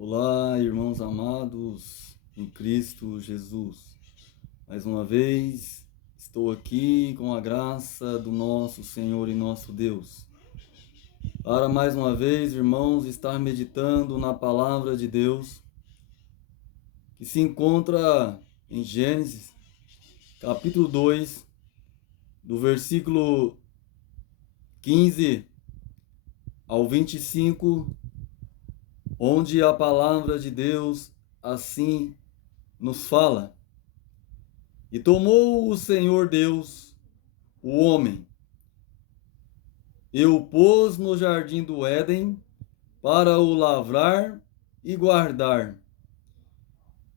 Olá, irmãos amados em Cristo Jesus. Mais uma vez estou aqui com a graça do nosso Senhor e nosso Deus. Para mais uma vez, irmãos, estar meditando na palavra de Deus, que se encontra em Gênesis, capítulo 2, do versículo 15 ao 25, onde a palavra de Deus assim nos fala. E tomou o Senhor Deus o homem, e o pôs no jardim do Éden para o lavrar e guardar.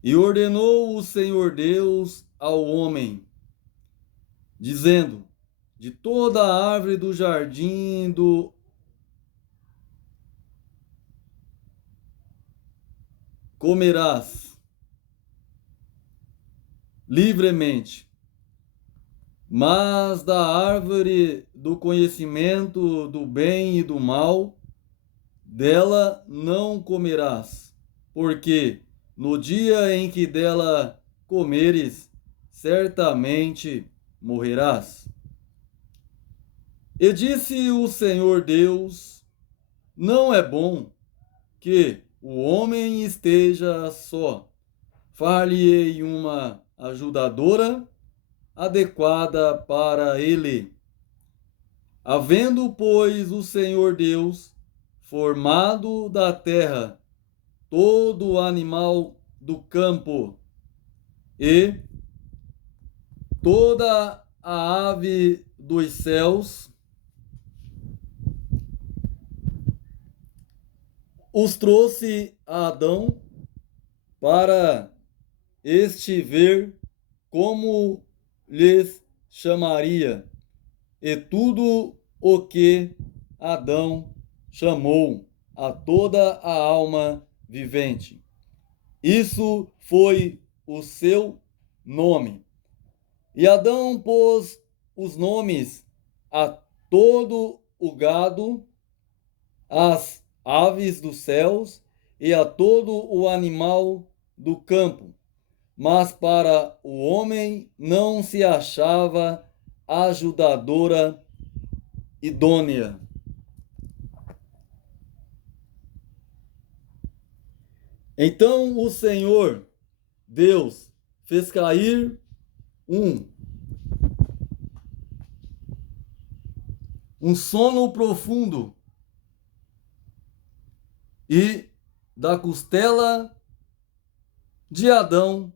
E ordenou o Senhor Deus ao homem, dizendo: de toda a árvore do jardim comerás livremente, mas da árvore do conhecimento do bem e do mal, dela não comerás, porque no dia em que dela comeres, certamente morrerás. E disse o Senhor Deus: não é bom que o homem esteja só. Far-lhe-ei uma ajudadora adequada para ele. Havendo, pois, o Senhor Deus formado da terra todo o animal do campo e toda a ave dos céus, os trouxe a Adão para este ver como lhes chamaria. E tudo o que Adão chamou a toda a alma vivente, isso foi o seu nome. E Adão pôs os nomes a todo o gado, às aves dos céus e a todo o animal do campo. Mas para o homem não se achava ajudadora idônea. Então o Senhor Deus fez cair um sono profundo, e da costela de Adão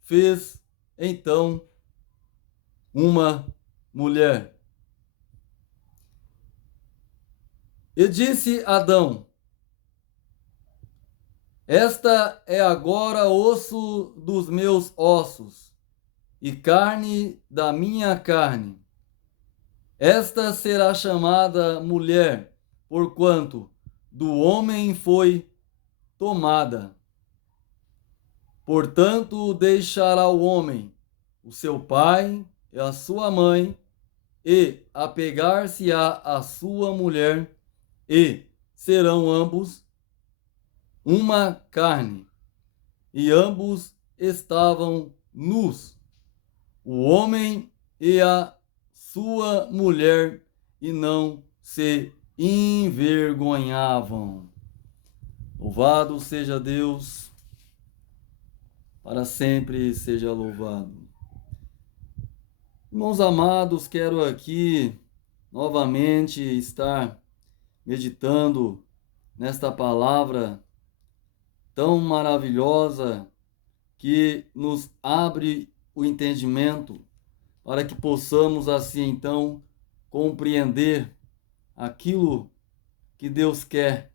fez então uma mulher. E disse Adão: esta é agora osso dos meus ossos e carne da minha carne. Esta será chamada mulher, porquanto do homem foi tomada. Portanto, deixará o homem o seu pai e a sua mãe, e apegar-se-á à sua mulher, e serão ambos uma carne. E ambos estavam nus, o homem e a sua mulher, e não se envergonhavam. Louvado seja Deus, para sempre seja louvado. Irmãos amados, quero aqui novamente estar meditando nesta palavra tão maravilhosa que nos abre o entendimento para que possamos assim então compreender aquilo que Deus quer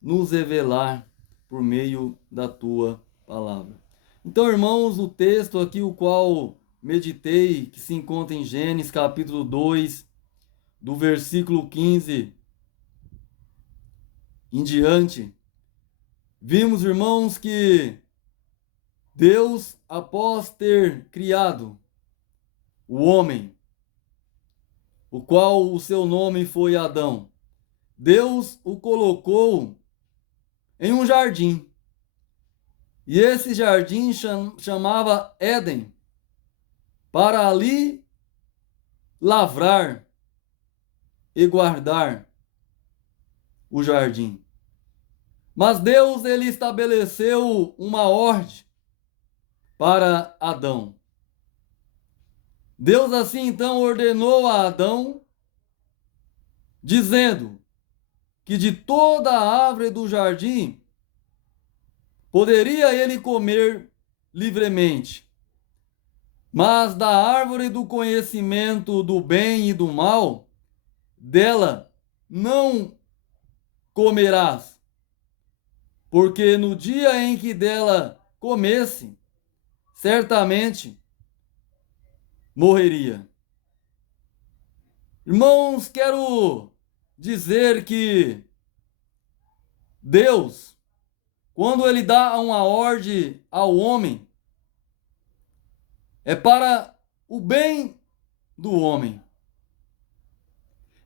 nos revelar por meio da tua palavra. Então, irmãos, o texto aqui o qual meditei, que se encontra em Gênesis capítulo 2, do versículo 15 em diante, vimos, irmãos, que Deus, após ter criado o homem, o qual o seu nome foi Adão, Deus o colocou em um jardim. E esse jardim chamava Éden, para ali lavrar e guardar o jardim. Mas Deus, ele estabeleceu uma ordem para Adão. Deus assim então ordenou a Adão, dizendo que de toda a árvore do jardim poderia ele comer livremente, mas da árvore do conhecimento do bem e do mal, dela não comerás, porque no dia em que dela comesse, certamente morreria. Irmãos, quero dizer que Deus, quando ele dá uma ordem ao homem, é para o bem do homem.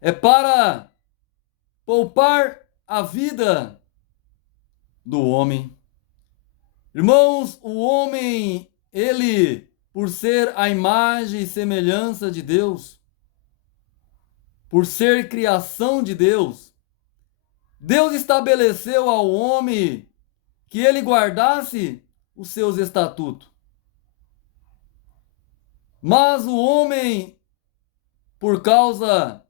É para poupar a vida do homem. Irmãos, o homem, ele, por ser a imagem e semelhança de Deus, por ser criação de Deus, Deus estabeleceu ao homem que ele guardasse os seus estatutos. Mas o homem, por causa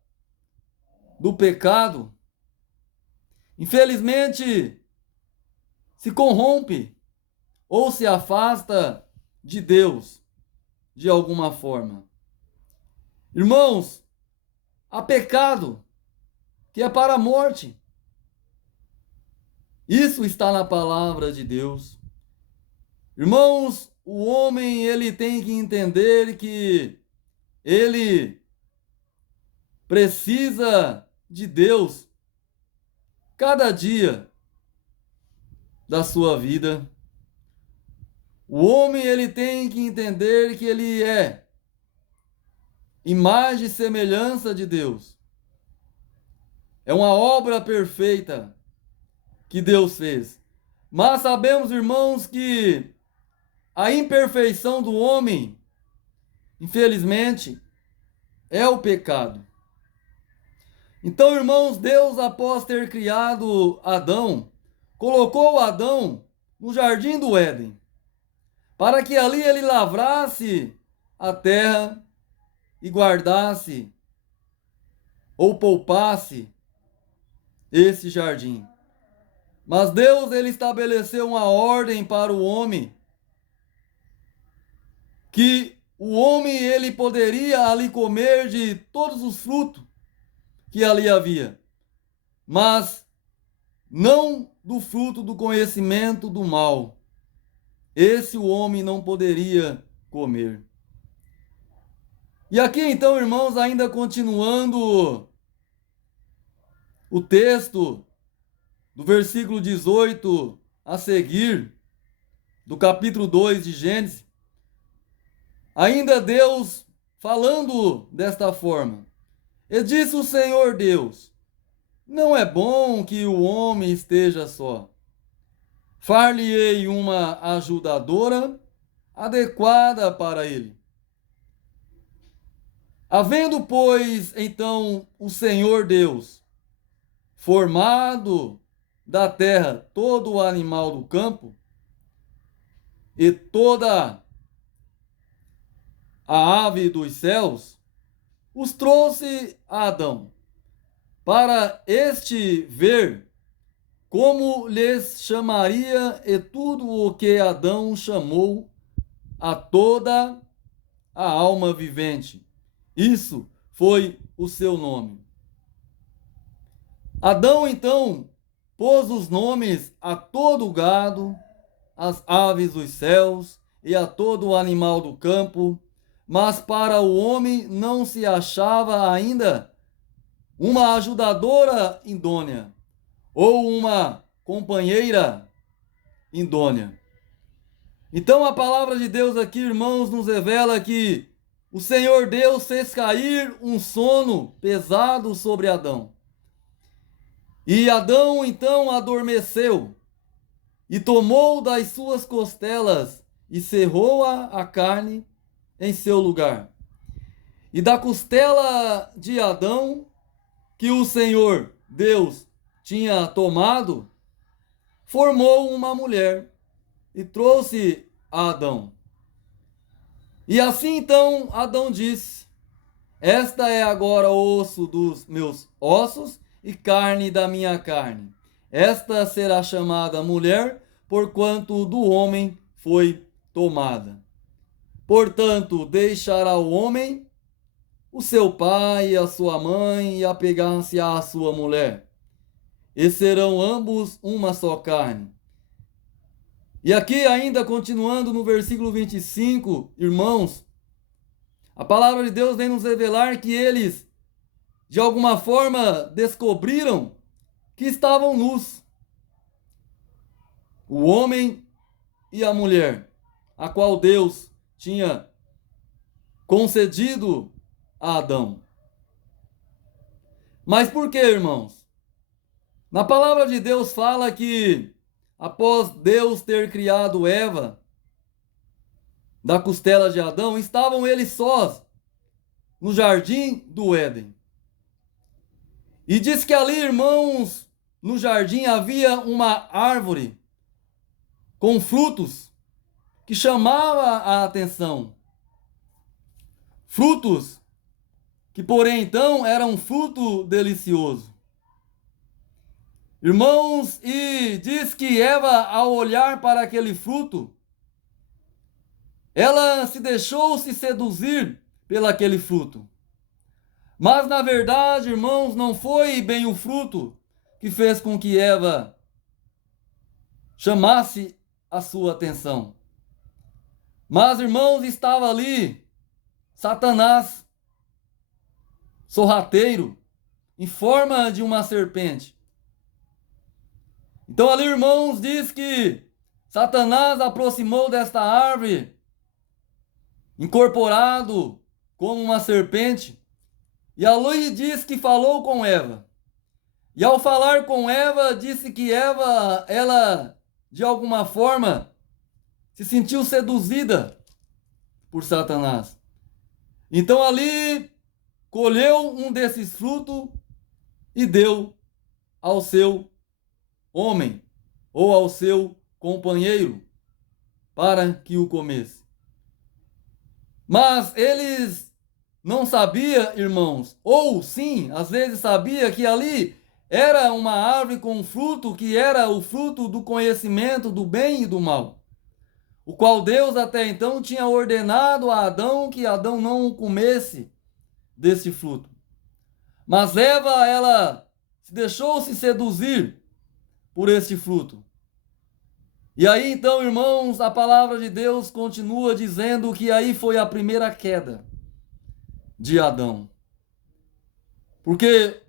do pecado, infelizmente, se corrompe ou se afasta de Deus de alguma forma. Irmãos, há pecado que é para a morte. Isso está na palavra de Deus. Irmãos, o homem, ele tem que entender que ele precisa de Deus cada dia da sua vida. O homem, ele tem que entender que ele é imagem e semelhança de Deus. É uma obra perfeita que Deus fez. Mas sabemos, irmãos, que a imperfeição do homem, infelizmente, é o pecado. Então, irmãos, Deus, após ter criado Adão, colocou Adão no jardim do Éden, para que ali ele lavrasse a terra e guardasse ou poupasse esse jardim. Mas Deus, ele estabeleceu uma ordem para o homem, que o homem, ele poderia ali comer de todos os frutos que ali havia, mas não do fruto do conhecimento do mal. Esse o homem não poderia comer. E aqui então, irmãos, ainda continuando o texto do versículo 18 a seguir, do capítulo 2 de Gênesis, ainda Deus falando desta forma: e disse o Senhor Deus: não é bom que o homem esteja só. Far-lhe-ei uma ajudadora adequada para ele. Havendo, pois, então o Senhor Deus formado da terra todo o animal do campo e toda a ave dos céus, os trouxe a Adão, para este ver como lhes chamaria, e tudo o que Adão chamou a toda a alma vivente. Isso foi o seu nome. Adão, então, pôs os nomes a todo o gado, às aves dos céus e a todo o animal do campo, mas para o homem não se achava ainda uma ajudadora idônea, ou uma companheira idônea. Então a palavra de Deus aqui, irmãos, nos revela que o Senhor Deus fez cair um sono pesado sobre Adão. E Adão então adormeceu. e tomou das suas costelas e cerrou a carne em seu lugar. E da costela de Adão, que o Senhor Deus tinha tomado, formou uma mulher e trouxe a Adão. E assim então Adão disse: Esta é agora osso dos meus ossos e carne da minha carne. Esta será chamada mulher, porquanto do homem foi tomada. Portanto, deixará o homem o seu pai e a sua mãe e apegar-se à sua mulher, e serão ambos uma só carne. E aqui, ainda continuando no versículo 25, irmãos, a palavra de Deus vem nos revelar que eles, de alguma forma, descobriram que estavam nus. O homem e a mulher, a qual Deus tinha concedido a Adão. Mas por que, irmãos? Na palavra de Deus fala que após Deus ter criado Eva da costela de Adão, estavam eles sós no jardim do Éden. E diz que ali, irmãos, no jardim havia uma árvore com frutos que chamava a atenção. Frutos que, porém, então, eram um fruto delicioso. Irmãos, e diz que Eva, ao olhar para aquele fruto, ela se deixou-se seduzir pelaquele fruto. Mas, na verdade, irmãos, não foi bem o fruto que fez com que Eva chamasse a sua atenção. Mas, irmãos, estava ali Satanás, sorrateiro, em forma de uma serpente. Então ali, irmãos, diz que Satanás aproximou desta árvore, incorporado como uma serpente, e ali diz que falou com Eva. E ao falar com Eva, disse que Eva, ela, de alguma forma, se sentiu seduzida por Satanás. Então ali colheu um desses frutos e deu ao seu homem ou ao seu companheiro para que o comesse. Mas eles não sabiam, irmãos, ou sim, às vezes sabia que ali era uma árvore com fruto que era o fruto do conhecimento do bem e do mal, o qual Deus até então tinha ordenado a Adão que Adão não comesse desse fruto. Mas Eva, ela deixou-se seduzir por este fruto. E aí então, irmãos, a palavra de Deus continua dizendo que aí foi a primeira queda de Adão. Porque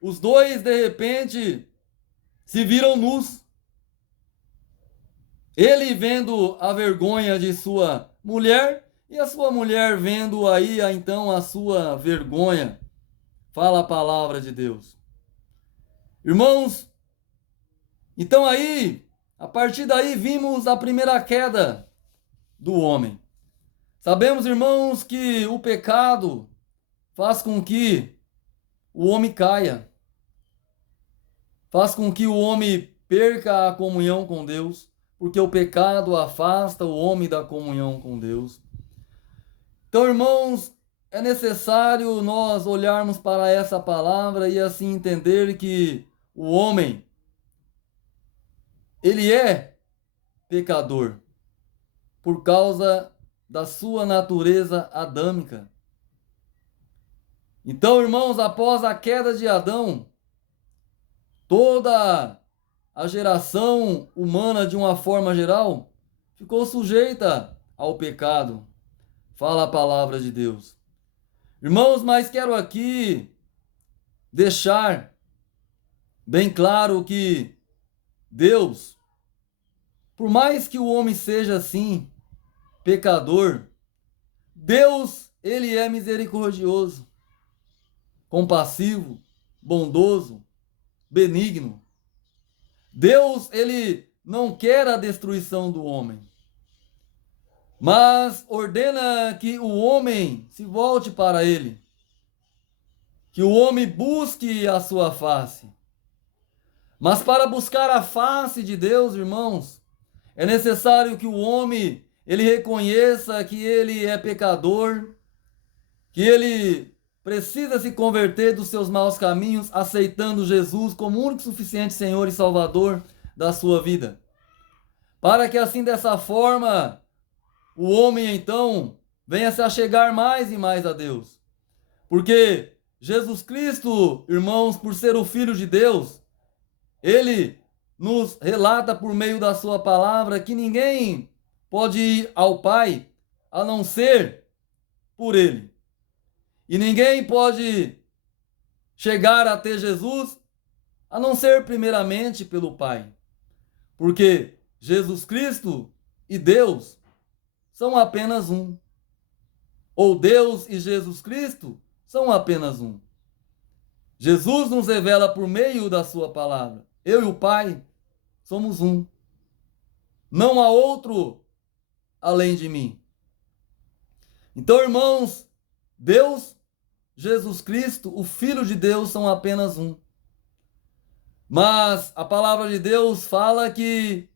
os dois, de repente, se viram nus. Ele vendo a vergonha de sua mulher e a sua mulher vendo aí então a sua vergonha. Fala a palavra de Deus. Irmãos, então aí, a partir daí vimos a primeira queda do homem. Sabemos, irmãos, que o pecado faz com que o homem caia. Faz com que o homem perca a comunhão com Deus, porque o pecado afasta o homem da comunhão com Deus. Então, irmãos, é necessário nós olharmos para essa palavra e assim entender que o homem, ele é pecador por causa da sua natureza adâmica. Então, irmãos, após a queda de Adão, toda a geração humana, de uma forma geral, ficou sujeita ao pecado. Fala a palavra de Deus. Irmãos, mas quero aqui deixar bem claro que Deus, por mais que o homem seja assim, pecador, Deus, ele é misericordioso, compassivo, bondoso, benigno. Deus, ele não quer a destruição do homem, mas ordena que o homem se volte para ele, que o homem busque a sua face. Mas para buscar a face de Deus, irmãos, é necessário que o homem ele reconheça que ele é pecador, que ele precisa se converter dos seus maus caminhos, aceitando Jesus como o único suficiente Senhor e Salvador da sua vida. Para que assim dessa forma o homem então venha se achegar mais e mais a Deus. Porque Jesus Cristo, irmãos, por ser o Filho de Deus, ele nos relata por meio da sua palavra que ninguém pode ir ao Pai a não ser por ele. E ninguém pode chegar a ter Jesus a não ser primeiramente pelo Pai. Porque Jesus Cristo e Deus são apenas um. Ou Deus e Jesus Cristo são apenas um. Jesus nos revela por meio da sua palavra. Eu e o Pai somos um. Não há outro além de mim. Então, irmãos, Deus, Jesus Cristo, o Filho de Deus, são apenas um. Mas a palavra de Deus fala que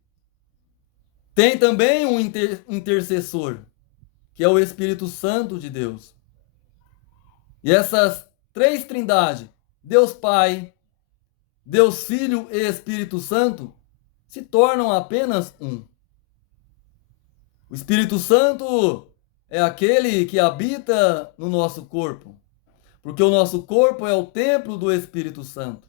tem também um intercessor, que é o Espírito Santo de Deus. E essas três trindades, Deus Pai, Deus Filho e Espírito Santo, se tornam apenas um. O Espírito Santo é aquele que habita no nosso corpo, porque o nosso corpo é o templo do Espírito Santo.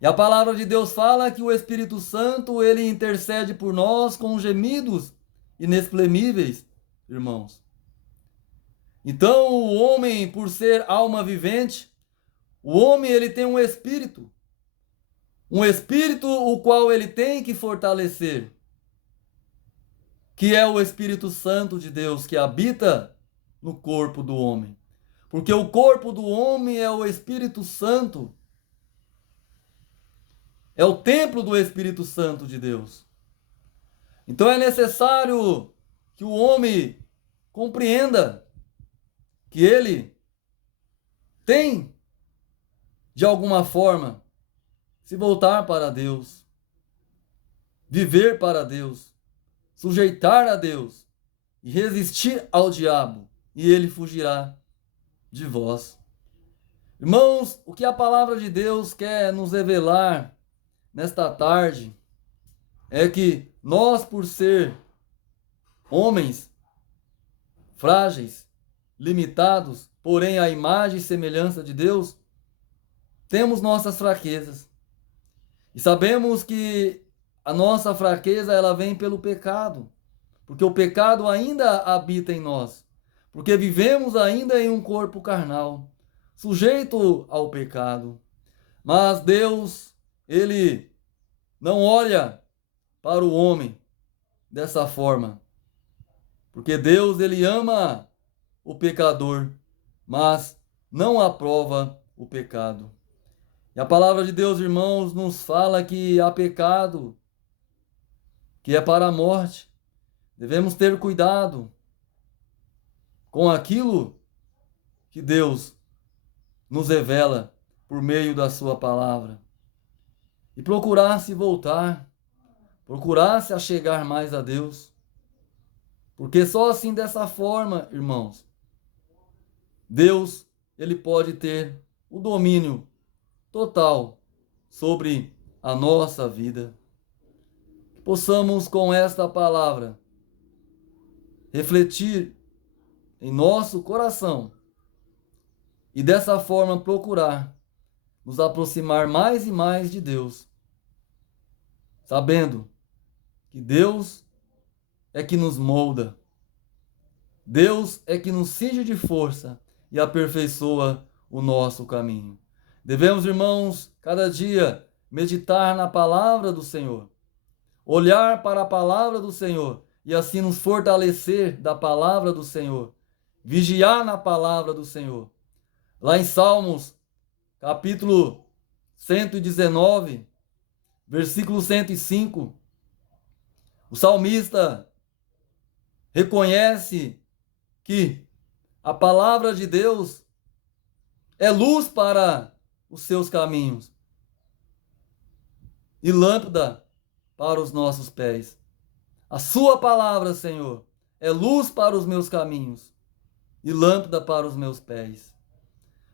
E a palavra de Deus fala que o Espírito Santo, ele intercede por nós com gemidos inexprimíveis, irmãos. Então, o homem, por ser alma vivente, o homem ele tem um espírito o qual ele tem que fortalecer, que é o Espírito Santo de Deus que habita no corpo do homem. Porque o corpo do homem é o Espírito Santo, é o templo do Espírito Santo de Deus. Então é necessário que o homem compreenda que ele tem, de alguma forma, se voltar para Deus, viver para Deus, sujeitar a Deus e resistir ao diabo, e ele fugirá de vós. Irmãos, o que a palavra de Deus quer nos revelar nesta tarde é que nós, por ser homens frágeis, limitados, porém à imagem e semelhança de Deus, temos nossas fraquezas. E sabemos que a nossa fraqueza ela vem pelo pecado, porque o pecado ainda habita em nós, porque vivemos ainda em um corpo carnal, sujeito ao pecado. Mas Deus, ele não olha para o homem dessa forma, porque Deus ele ama o pecador, mas não aprova o pecado. E a palavra de Deus, irmãos, nos fala que há pecado que é para a morte. Devemos ter cuidado com aquilo que Deus nos revela por meio da sua palavra. E procurar se voltar, procurar se achegar mais a Deus. Porque só assim dessa forma, irmãos, Deus ele pode ter o domínio total sobre a nossa vida. Que possamos com esta palavra refletir em nosso coração e dessa forma procurar nos aproximar mais e mais de Deus, sabendo que Deus é que nos molda, Deus é que nos cinge de força e aperfeiçoa o nosso caminho. Devemos, irmãos, cada dia meditar na palavra do Senhor, olhar para a palavra do Senhor e assim nos fortalecer da palavra do Senhor, vigiar na palavra do Senhor. Lá em Salmos, capítulo 119, versículo 105, O salmista reconhece que a palavra de Deus é luz para os seus caminhos e lâmpada para os nossos pés. A sua palavra, Senhor, é luz para os meus caminhos e lâmpada para os meus pés.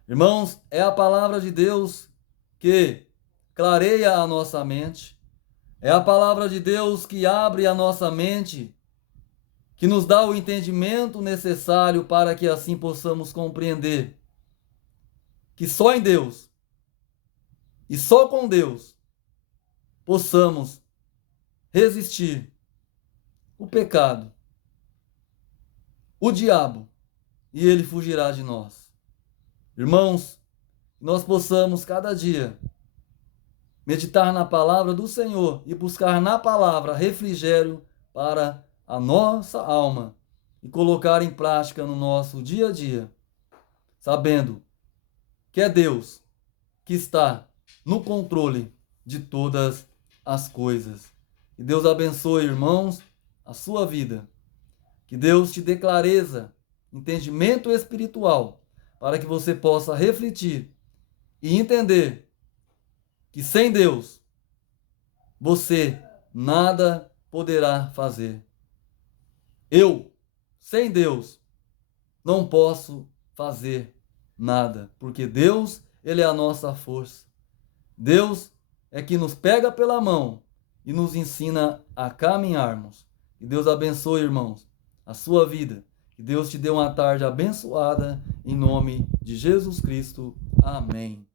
Irmãos, é a palavra de Deus que clareia a nossa mente. É a palavra de Deus que abre a nossa mente, que nos dá o entendimento necessário para que assim possamos compreender que só em Deus e só com Deus possamos resistir o pecado, o diabo, e ele fugirá de nós. Irmãos, nós possamos cada dia meditar na palavra do Senhor e buscar na palavra refrigério para a nossa alma e colocar em prática no nosso dia a dia, sabendo que é Deus que está no controle de todas as coisas. Que Deus abençoe, irmãos, a sua vida. Que Deus te dê clareza, entendimento espiritual, para que você possa refletir e entender que sem Deus você nada poderá fazer. Eu, sem Deus, não posso fazer nada, porque Deus, ele é a nossa força. Deus é que nos pega pela mão e nos ensina a caminharmos. Que Deus abençoe, irmãos, a sua vida. Que Deus te dê uma tarde abençoada, em nome de Jesus Cristo. Amém.